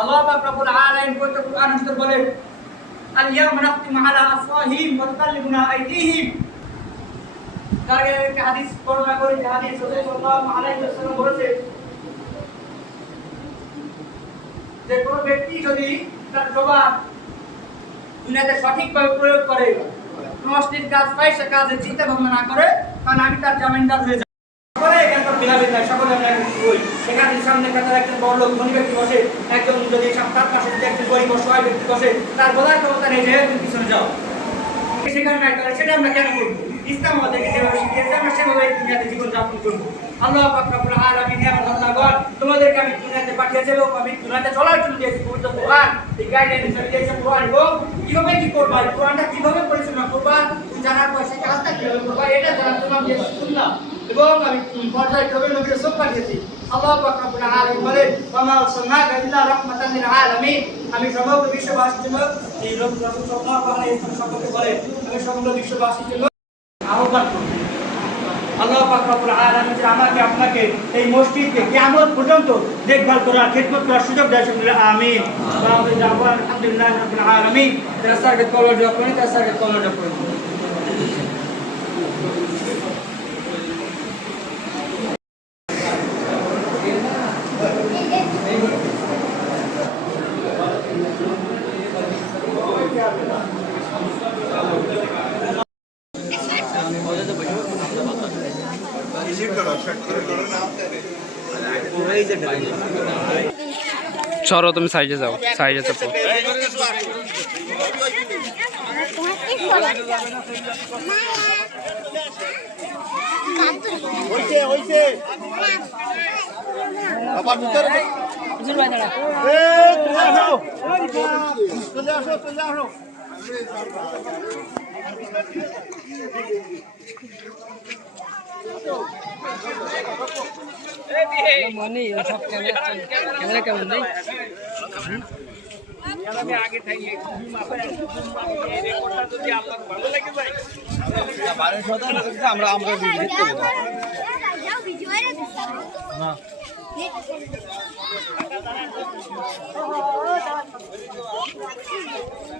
আল্লাহ পাক কুরআন আইদিহিম। তার একটা হাদিস বর্ণনা যে হাদিস সাল্লাল্লাহু আলাইহি ওয়াসাল্লাম যে ব্যক্তি যদি তার জবান দুনিয়াতে সঠিকভাবে প্রয়োগ করে, কোনো অশ্লীল কাজ পয়সা কাজে চিন্তা ভাবনা না করে কারণ আমি তার জামিনদার হয়ে সেখানে সামনে কাতার একজন বড় লোক, ধনী ব্যক্তি বসে, একজন যদি তার পাশে যদি একজন গরিব অসহায় ব্যক্তি বসে, তার বলার ক্ষমতা নেই, যে তুমি পিছনে যাও। সেখানে নাই তাহলে সেটা আমরা কেন করব? ইসলাম আমাদেরকে যেভাবে শিখিয়েছে, আমরা সেভাবে দুনিয়াতে জীবন যাপন করব। আল্লাহ পাক রব্বুল আলামিন আমার আল্লাহগণ তোমাদেরকে আমি দুনিয়াতে পাঠিয়েছি এবং আমি দুনিয়াতে চলার জন্য দিয়েছি পবিত্র কোরআন। এই গাইডলাইন হিসেবে দিয়েছে কোরআন এবং কীভাবে কি করবা কোরআনটা কীভাবে পরিচালনা করবা, তুমি জানার পর সেই কাজটা কীভাবে করবা, এটা জানার জন্য আমি দিয়েছি এবং আমি পর্যায়ক্রমে নবীর সব পাঠিয়েছি। আল্লাহ ইল্লা আলামিন। আমি সমগ্র বিশ্ববাসীর জন্য এই রাসূল সাল্লাল্লাহু আলাইহি সম্পর্কে আমি সমগ্র বিশ্ববাসীর জন্য আহ্বান করি আল্লাহ পাক রব্বুল আলামিন আমাকে, আপনাকে এই মসজিদকে কিয়ামত পর্যন্ত দেখভাল করার, খেদমত করার সুযোগ দেয় শুনলে আমিন। আলহামদুলিল্লাহ রাব্বিল আলামিন। সাথে কলর জপ সরো তুমি সাইডে যাও সাইডে চাপো। হইছে হইছে আবার ভিতরে এ চলে আসো চলে আসো চলে আসো ক্যামেরা কেমন নেই আমরা আমরা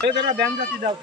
এই দাদা ব্যায়াম জাতি দাও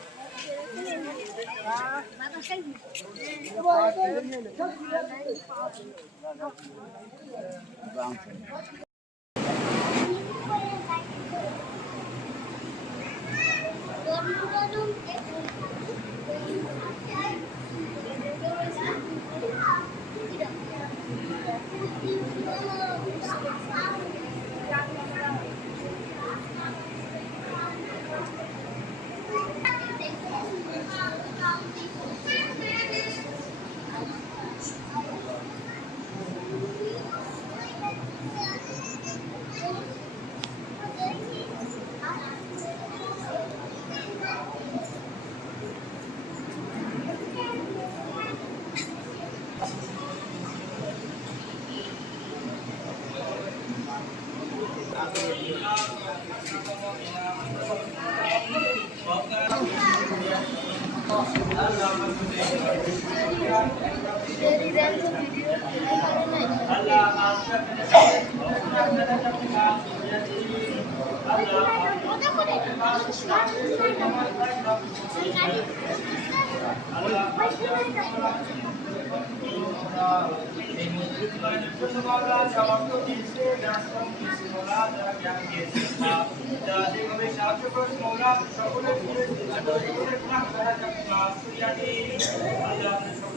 সকলের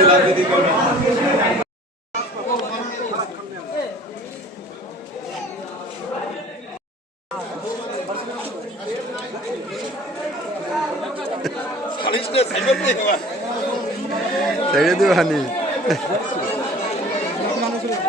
রাজনীতি হানি ছেড়ে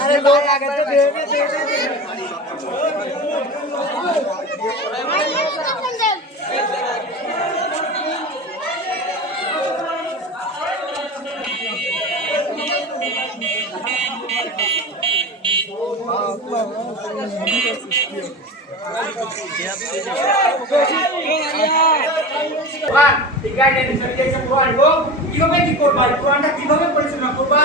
সাইজে ভাই এ সাইজে ভাই কোরআন এই গাইডলাইন অনুযায়ী কোরআন এবং কীভাবে কি করবা এই কোরআনটা কীভাবে পরিচালনা করবা